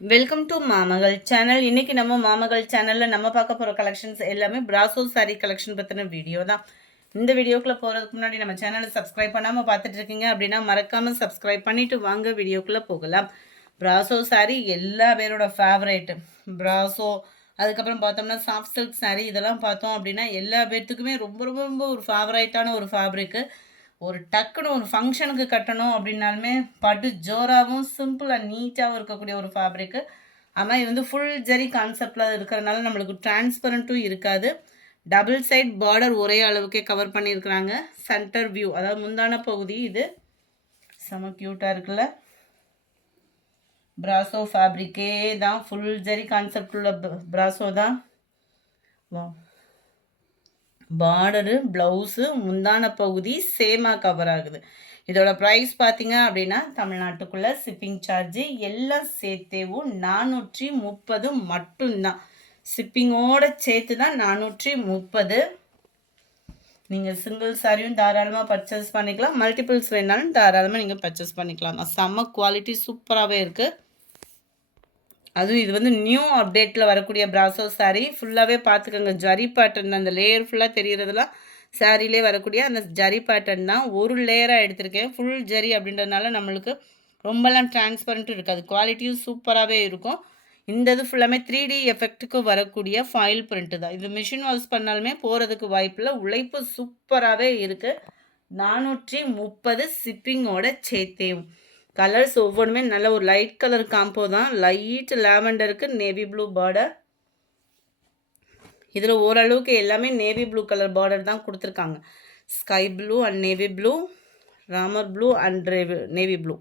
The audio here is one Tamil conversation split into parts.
Welcome to மாமகள் channel. இன்றைக்கி நம்ம மாமகள் சேனலில் நம்ம பார்க்க போகிற கலெக்ஷன்ஸ் எல்லாமே பிராசோ சாரீ கலெக்ஷன் பற்றின வீடியோ தான். இந்த வீடியோக்குள்ளே போகிறதுக்கு முன்னாடி நம்ம சேனலை சப்ஸ்கிரைப் பண்ணாமல் பார்த்துட்ருக்கீங்க அப்படின்னா மறக்காமல் சப்ஸ்கிரைப் பண்ணிவிட்டு வாங்க வீடியோக்குள்ளே போகலாம். பிராசோ சாரீ எல்லா பேரோட ஃபேவரேட்டு. பிராசோ அதுக்கப்புறம் பார்த்தோம்னா சாஃப்ட் சில்க் சாரீ இதெல்லாம் பார்த்தோம் அப்படின்னா எல்லா பேர்த்துக்குமே ரொம்ப ரொம்ப ரொம்ப ஒரு ஃபேவரேட்டான ஒரு ஃபேப்ரிக்கு. ஒரு டக்குன்னு ஒரு ஃபங்க்ஷனுக்கு கட்டணும் அப்படின்னாலுமே பட்டு ஜோராகவும் சிம்பிளாக நீட்டாகவும் இருக்கக்கூடிய ஒரு ஃபேப்ரிக்கு. ஆனால் இது வந்து ஃபுல் ஜரி கான்செப்டில் இருக்கிறனால நம்மளுக்கு டிரான்ஸ்பரண்ட்டும் இருக்காது. டபுள் சைட் பார்டர் ஒரே அளவுக்கே கவர் பண்ணியிருக்கிறாங்க. சென்டர் வியூ அதாவது முந்தான பகுதி இது செம க்யூட்டாக இருக்குல்ல. பிராசோ ஃபேப்ரிக்கே தான், ஃபுல் ஜரி கான்செப்ட் உள்ள பிராசோ தான். வா பார்டரு ப்ளவுஸு முந்தான பகுதி சேமாக கவர் ஆகுது. இதோட ப்ரைஸ் பார்த்தீங்க அப்படின்னா தமிழ்நாட்டுக்குள்ளே ஷிப்பிங் சார்ஜு எல்லாம் சேர்த்தேவும் 430 மட்டும்தான். ஷிப்பிங்கோடு சேர்த்து தான் 430. நீங்கள் சிங்கிள் சாரியும் தாராளமாக பர்ச்சேஸ் பண்ணிக்கலாம், மல்டிபிள்ஸ் வேணாலும் தாராளமாக நீங்கள் பர்ச்சேஸ் பண்ணிக்கலாம். செம்ம குவாலிட்டி சூப்பராகவே இருக்குது. அதுவும் இது வந்து நியூ அப்டேட்டில் வரக்கூடிய பிராசோ சாரீ. ஃபுல்லாகவே பார்த்துக்கோங்க, ஜரி பேட்டர்ன் அந்த லேயர் ஃபுல்லாக தெரிகிறதுலாம் சாரிலே வரக்கூடிய அந்த ஜரி பேட்டர்ன் தான். ஒரு லேயராக எடுத்திருக்கேன். ஃபுல் ஜரி அப்படின்றதுனால நம்மளுக்கு ரொம்பலாம் டிரான்ஸ்பரண்ட்டும் இருக்காது, குவாலிட்டியும் சூப்பராகவே இருக்கும். இந்த இது ஃபுல்லாமே 3D எஃபெக்ட்டுக்கு வரக்கூடிய ஃபைல் பிரிண்ட்டு தான். இது மிஷின் வாஷ் பண்ணாலுமே போகிறதுக்கு வாய்ப்பில்லை, உழைப்பு சூப்பராகவே இருக்குது. 430 ஷிப்பிங்கோட சேர்த்தேவும். கலர்ஸ் ஒவ்வொன்றுமே நல்ல ஒரு லைட் கலர் காம்போ தான். லைட் லாவெண்டருக்கு நேவி ப்ளூ பார்டர். இதில் ஓரளவுக்கு எல்லாமே நேவி ப்ளூ கலர் பார்டர் தான் கொடுத்துருக்காங்க. Sky blue and navy blue, Ramar blue and navy blue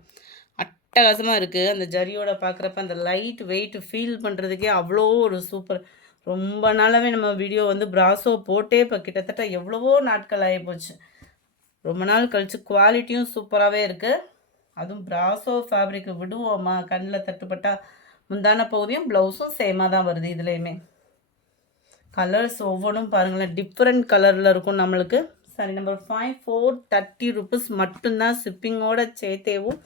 அட்டகாசமாக இருக்குது. அந்த ஜரியோட பார்க்குறப்ப அந்த லைட் வெயிட் ஃபீல் பண்ணுறதுக்கே அவ்வளோ ஒரு சூப்பர். ரொம்ப நாளாகவே நம்ம வீடியோ வந்து பிராசோ போட்டே இப்போ கிட்டத்தட்ட எவ்வளவோ நாட்கள் ஆகிப்போச்சு. ரொம்ப நாள் கழித்து குவாலிட்டியும் சூப்பராகவே இருக்குது. அதுவும் பிராசோ ஃபேப்ரிக்கு விடுவோமா, கண்ணில் தட்டுப்பட்டால். முந்தான பகுதியும் ப்ளவுஸும் சேமாக தான் வருது. இதுலேயுமே கலர்ஸ் ஒவ்வொன்றும் பாருங்களேன், டிஃப்ரெண்ட் கலரில் இருக்கும் நம்மளுக்கு. சாரி நம்பர் 5 430 ருபீஸ் மட்டும்தான் ஷிப்பிங்கோட சேர்த்தேவும்.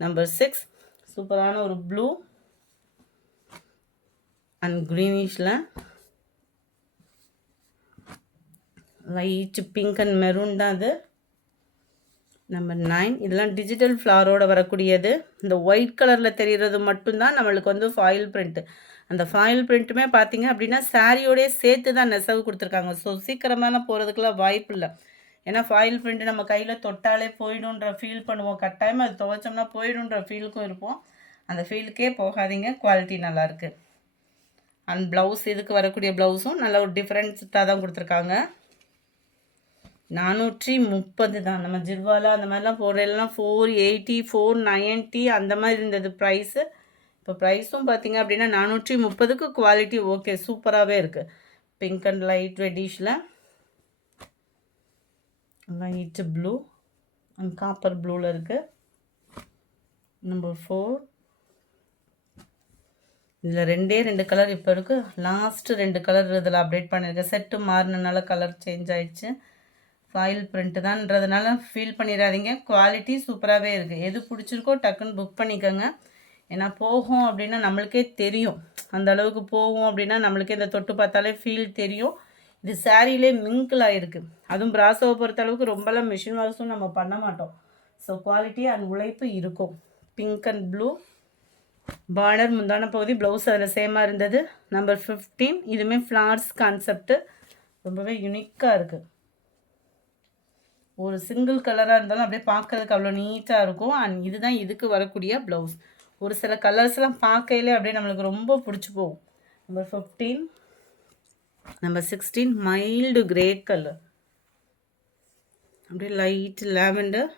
நம்பர் 6 சூப்பரான ஒரு ப்ளூ அண்ட் க்ரீனிஷில் லைட் பிங்க் அண்ட் மெரூன் தான் அது. நம்பர் 9 இதெல்லாம் டிஜிட்டல் ஃப்ளாரோட வரக்கூடியது. இந்த ஒயிட் கலரில் தெரிகிறது மட்டும்தான் நம்மளுக்கு வந்து ஃபாயில் பிரிண்ட்டு. அந்த ஃபாயில் பிரிண்ட்டுமே பார்த்தீங்க அப்படின்னா சாரியோடய சேர்த்து தான் நெசவு கொடுத்துருக்காங்க. ஸோ சீக்கிரமான போகிறதுக்கெல்லாம் வாய்ப்பு இல்லை. ஏன்னா ஃபாயில் பிரிண்ட்டு நம்ம கையில் தொட்டாலே போயிடுன்ற ஃபீல் பண்ணுவோம். கட்டாயமாக அது துவைச்சோம்னா போயிடுன்ற ஃபீலுக்கும் இருப்போம். அந்த ஃபீலுக்கே போகாதீங்க, குவாலிட்டி நல்லாயிருக்கு. அண்ட் ப்ளவுஸ் இதுக்கு வரக்கூடிய ப்ளவுஸும் நல்ல ஒரு டிஃப்ரெண்ட்டாக தான் கொடுத்துருக்காங்க. 430 தான். நம்ம ஜிர்வாலா அந்த மாதிரிலாம் போடுறதுலாம் 480 490 அந்த மாதிரி இருந்தது ப்ரைஸு. இப்போ ப்ரைஸும் பார்த்திங்க அப்படின்னா 430க்கு குவாலிட்டி ஓகே, சூப்பராகவே இருக்குது. பிங்க் அண்ட் லைட் ரெட்டிஷில் லைட் ப்ளூ அண்ட் காப்பர் ப்ளூவில் இருக்குது. நம்பர் 4 இதில் 2 கலர் இப்போ இருக்குது. லாஸ்ட்டு 2 கலர் இதில் அப்டேட் பண்ணியிருக்கேன். செட்டு மாறினால கலர் சேஞ்ச் ஆகிடுச்சு. ஃபாயில் பிரிண்ட்டு தான்ன்றதுனால ஃபீல் பண்ணிடாதீங்க, குவாலிட்டி சூப்பராகவே இருக்குது. எது பிடிச்சிருக்கோ டக்குன்னு புக் பண்ணிக்கோங்க. ஏன்னா போகும் அப்படின்னா நம்மளுக்கே தெரியும், அந்த அளவுக்கு போகும் அப்படின்னா நம்மளுக்கே இந்த தொட்டு பார்த்தாலே ஃபீல் தெரியும். இது சாரியிலே மிங்கிள் ஆகிருக்கு. அதுவும் பிராசோவை பொறுத்த அளவுக்கு ரொம்பலாம் மிஷின் வாஷும் நம்ம பண்ண மாட்டோம். ஸோ குவாலிட்டி அண்ட் உழைப்பு இருக்கும். பிங்க் அண்ட் ப்ளூ பார்டர் முந்தான பகுதி, ப்ளவுஸ் அதில் சேமாக இருந்தது. நம்பர் 15 இதுவுமே ஃப்ளார்ஸ் கான்செப்ட்டு, ரொம்பவே யுனிக்காக இருக்குது. ஒரு சிங்கிள் கலராக இருந்தாலும் அப்படியே பார்க்குறதுக்கு அவ்வளோ நீட்டாக இருக்கும். அண்ட் இதுதான் இதுக்கு வரக்கூடிய ப்ளவுஸ். ஒரு சில கலர்ஸ்லாம் பார்க்கையிலே அப்படியே நம்மளுக்கு ரொம்ப பிடிச்சி போகும். Number 15 number 16 mild grey colour, அப்படியே light lavender,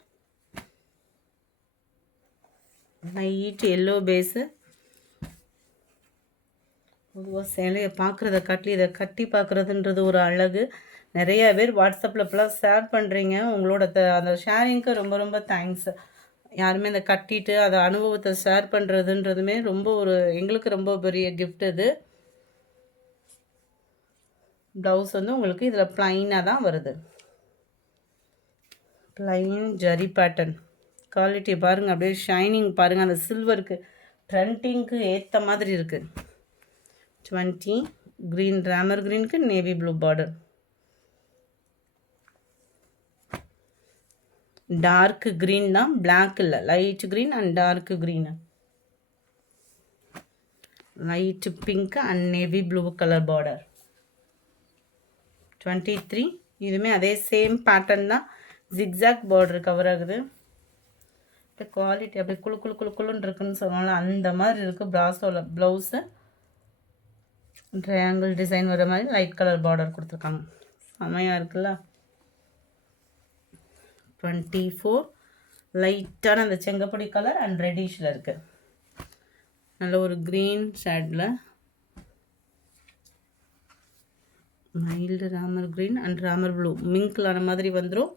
light yellow base. பொதுவாக சேலையை பார்க்குறத காட்டி இதை கட்டி பார்க்குறதுன்றது ஒரு அழகு. நிறைய பேர் வாட்ஸ்அப்பில் இப்போலாம் ஷேர் பண்ணுறீங்க. உங்களோட அந்த ஷேரிங்க்கு ரொம்ப ரொம்ப தேங்க்ஸ். யாருமே இந்த கட்டிட்டு அதை அனுபவத்தை ஷேர் பண்ணுறதுன்றதுமே ரொம்ப ஒரு எங்களுக்கு ரொம்ப பெரிய கிஃப்ட் இது. ப்ளவுஸ் வந்து உங்களுக்கு இதில் ப்ளைனாக தான் வருது. ப்ளைன் ஜரி பேட்டர்ன் குவாலிட்டி பாருங்கள், அப்படியே ஷைனிங் பாருங்கள். அந்த சில்வருக்கு ட்ரெண்டிங்க்கு ஏற்ற மாதிரி இருக்குது. 20 க்ரீன், ராமர் க்ரீனுக்கு navy blue border. Dark green தான், பிளாக் இல்லை, light green and dark green. Light pink and navy blue colour border. 23 இதுவுமே அதே சேம் பேட்டர்ன் தான், ஜிக்ஸாக் பார்டர் கவர் ஆகுது. குவாலிட்டி அப்படியே குழு குழு குழு குழுன்னு இருக்குன்னு சொல்லுவாங்க, அந்த மாதிரி இருக்குது. பிராஸோவில் ப்ளவுஸு ட்ரையாங்கிள் டிசைன் வர மாதிரி லைட் கலர் பார்டர் கொடுத்துருக்காங்க. செம்மையாக இருக்குல்ல. 24 லைட்டான அந்த செங்கப்பொடி கலர் அண்ட் ரெட்டிஷில் இருக்குது. நல்ல ஒரு க்ரீன் ஷேடில் mild Ramar green and Ramar blue மிங்க்லான மாதிரி வந்துடும்.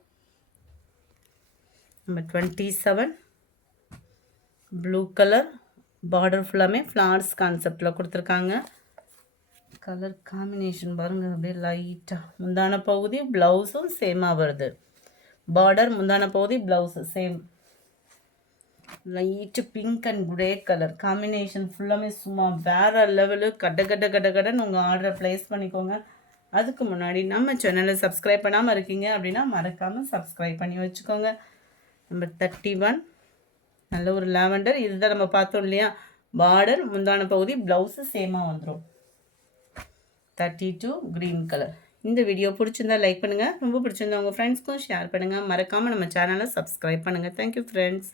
நம்பர் 27 ப்ளூ கலர் பார்டர் ஃபுல்லாமே ஃப்ளார்ஸ் கான்செப்டில் கொடுத்துருக்காங்க. கலர் காம்பினேஷன் பாருங்கள், அப்படியே லைட்டாக. முந்தான பகுதி ப்ளவுஸும் சேமாக வருது. பார்டர், முந்தான பகுதி blouse same. Light pink and grey colour combination ஃபுல்லாமே சும்மா வேறு லெவலு. கட்டன்னு உங்கள் ஆர்டரை ப்ளேஸ் பண்ணிக்கோங்க. அதுக்கு முன்னாடி நம்ம சேனலை சப்ஸ்கிரைப் பண்ணாமல் இருக்கீங்க அப்படின்னா மறக்காமல் சப்ஸ்கிரைப் பண்ணி வச்சுக்கோங்க. நம்பர் 31 நல்ல ஒரு லாவெண்டர். இதுதான் நம்ம பார்த்தோம் இல்லையா, பார்டர், முந்தான பகுதி ப்ளவுஸு சேமாக வந்துடும். 32 க்ரீன் கலர். இந்த வீடியோ பிடிச்சிருந்தா லைக் பண்ணுங்கள், ரொம்ப பிடிச்சிருந்தா உங்கள் ஃப்ரெண்ட்ஸ்க்கும் ஷேர் பண்ணுங்கள். மறக்காமல் நம்ம சேனலை சப்ஸ்கிரைப் பண்ணுங்கள். Thank you friends.